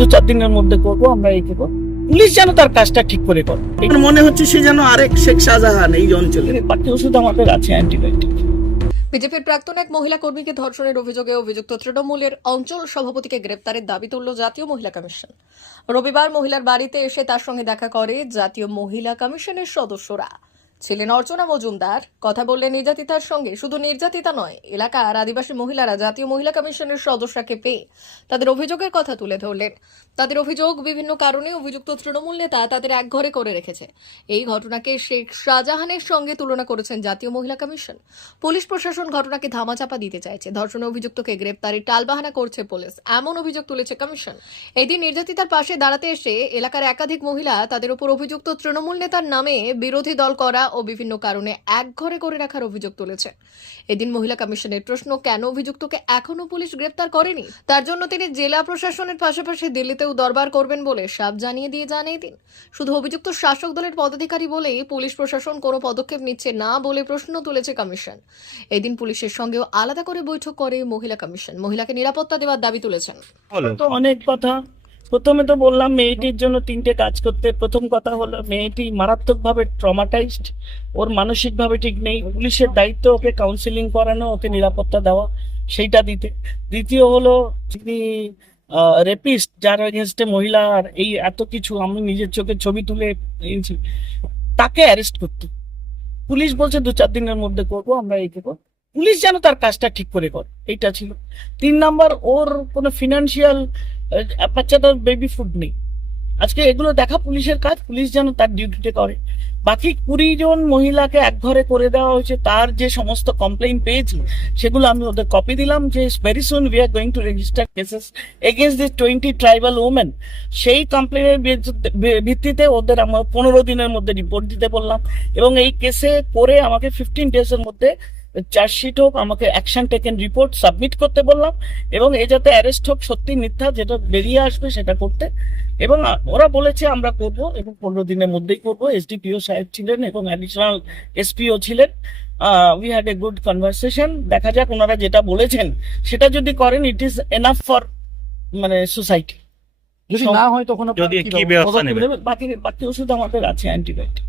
দু চার দিনের মধ্যে করব আমরা এই করব। পুলিশ যেন তার কাজটা ঠিক করে করে। মনে হচ্ছে সে যেন আরেক শেখ শাহজাহান এই অঞ্চলে। বাকি ওষুধ আমাদের আছে অ্যান্টিবায়োটিক বিজেপির প্রাক্তন এক মহিলা কর্মীকে ধর্ষণের অভিযোগে অভিযুক্ত তৃণমূলের অঞ্চল সভাপতিকে গ্রেপ্তারের দাবি তুলল জাতীয় মহিলা কমিশন। রবিবার মহিলার বাড়িতে এসে তার সঙ্গে দেখা করে জাতীয় মহিলা কমিশনের সদস্যরা। ছিলেন অর্চনা মজুমদার। কথা বললেন নির্যাতিতার সঙ্গে। শুধু নির্যাতিতা নয়, এলাকার আদিবাসী মহিলারা জাতীয় মহিলা কমিশনের সদস্যকে পেয়ে তাদের অভিযোগের কথা তুলে ধরলেন। তাদের অভিযোগ বিভিন্ন কারণে অভিযুক্ত তৃণমূল নেতা তাদের একঘরে করে রেখেছে। এই ঘটনাকে শেখ শাহজাহানের সঙ্গে তুলনা করেছেন জাতীয় মহিলা কমিশন। পুলিশ প্রশাসন ঘটনাকে ধামাচাপা দিতে চাইছে। ধর্ষণে অভিযুক্তকে গ্রেপ্তারের টালবাহানা করছে পুলিশ। এমন অভিযোগ তুলেছে কমিশন। এদিন নির্যাতিতার পাশে দাঁড়াতে এসে এলাকার একাধিক মহিলা তাদের উপর অভিযুক্ত তৃণমূল নেতার নামে বিরোধী দল করা ও বিভিন্ন কারণে একঘরে করে রাখার অভিযোগ তুলেছে। এদিন মহিলা কমিশনের প্রশ্ন কেন অভিযুক্তকে এখনও পুলিশ গ্রেপ্তার করেনি? তার জন্য তিনি জেলা প্রশাসনের পাশাপাশি দিল্লিতেও দরবার করবেন বলে সাপ জানিয়ে দিয়ে যান এই দিন শুধু অভিযুক্ত শাসক দলের পদাধিকারী বলেই পুলিশ প্রশাসন কোনো পদক্ষেপ নিচ্ছে না বলে প্রশ্ন তুলেছে কমিশন। এদিন পুলিশের সঙ্গেও আলাদা করে বৈঠক করে মহিলা কমিশন। মহিলাকে নিরাপত্তা দেওয়ার দাবি তুলেছেন। তো অনেক কথা। প্রথমে তো বললাম মেয়েটির জন্য তিনটে কাজ করতে। প্রথম কথা হলো মেয়েটি মারাত্মকভাবে ট্রমাটাইজড ওর মানসিকভাবে ঠিক নেই, পুলিশের দায়িত্ব ওকে কাউন্সিলিং করানো, ওকে নিরাপত্তা দেওয়া, সেইটা দিতে। দ্বিতীয় হলো যিনি রেপিস্ট যার এগেনস্টে মহিলার এই এত কিছু আমি নিজের চোখে ছবি তুলে এনেছি, তাকে অ্যারেস্ট করতে। পুলিশ বলছে, দু চার দিনের মধ্যে করব, আমরা এই করব। পুলিশ যেন তার কাজটা ঠিক করে করে, এইটা ছিল। তিন নাম্বার, ওর কোনো ফিনান্সিয়াল বাচ্চাটার বেবি ফুড নেই। আজকে এগুলো দেখা পুলিশের কাজ, পুলিশ যেন তার ডিউটিতে করে। বাকি কুড়ি জন মহিলাকে একঘরে করে দেওয়া হয়েছে, তার যে সমস্ত কমপ্লেইন পেয়েছি, সেগুলো আমি ওদের কপি দিলাম যে very soon we are going to register cases against this twenty tribal women সেই কমপ্লেনের ভিত্তিতে ওদের আমার পনেরো দিনের মধ্যে রিপোর্ট দিতে বললাম এবং এই কেসে করে আমাকে ফিফটিন ডেজের মধ্যে চার্জশিট হোক আমাকে অ্যাকশন টেকেন রিপোর্ট সাবমিট করতে বললাম এবং এ যাতে অ্যারেস্ট হোক সত্যি মিথ্যা যেটা বেরিয়ে আসবে সেটা করতে। এবং ওরা বলেছে আমরা করব এবং পনেরো দিনের মধ্যেই করব। এসডিপিও সাহেব ছিলেন এবং অ্যাডিশনাল এসপিও ছিলেন। We had a good conversation দেখা যাক ওনারা যেটা বলেছেন সেটা যদি করেন ইট ইজ এনাফ ফর মানে সোসাইটি যদি না হয় তখন যদি কি ব্যবস্থা নেবেন? বাকি বাকি ওষুধ আমাদের আছে antibiotic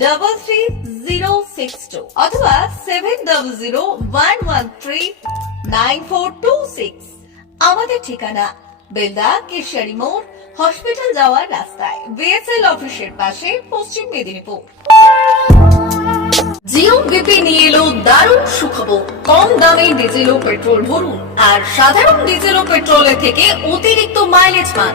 double three zero six two অথবা seven double zero one one three nine four two six আমাদের ঠিকানা বেলদা কেশিয়ারি মোড় হসপিটাল যাওয়ার রাস্তায় বিএসএল অফিসের পাশে, পশ্চিম মেদিনীপুর। জিও বিপি নিয়ে এলো দারুণ সুখবর। কম দামে ডিজেল ও পেট্রোল ভরুন, আর সাধারণ ডিজেল ও পেট্রোলের থেকে অতিরিক্ত মাইলেজ পান।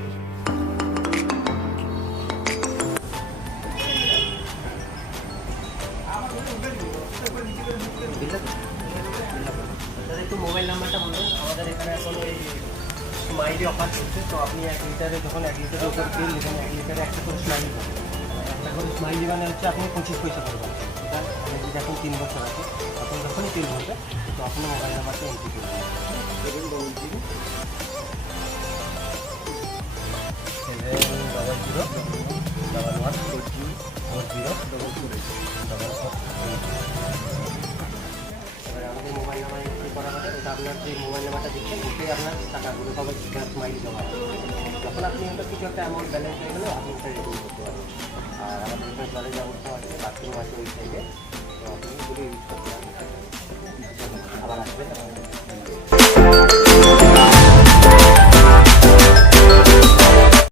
এখানে এখন ওই স্মাইলি অফার চলছে তো আপনি এক লিটারে যখন এক লিটারের উপর তেল নেবেন, এক লিটারে একটা করে স্মাইলি পাবেন একটা করে স্মাইলি মানে হচ্ছে আপনি পঁচিশ পয়সা করবেন এটা যদি এখন তিন বছর আছে তখন যখনই তেল ভরবে তো আপনি মোবাইল নাম্বারটা এন্ট্রি করবেন double zero seven double zero double one four zero four zero double four double four আপনার যে মোবাইল নাম্বারটা দিচ্ছেন, ওতে আপনার টাকাগুলো সবাই জাস্ট মাইল জমা যখন আপনি ওটা কিছু একটা অ্যামাউন্ট ব্যালেন্স হয়ে গেলে, আপনি সেটা রিটার্ন করতে পারবেন। আর আমাদের এখানে জলের ব্যবস্থা আছে বাথরুম আছে ওই সাইডে তো আপনি ইউজ করতে পারবেন আবার আসবেন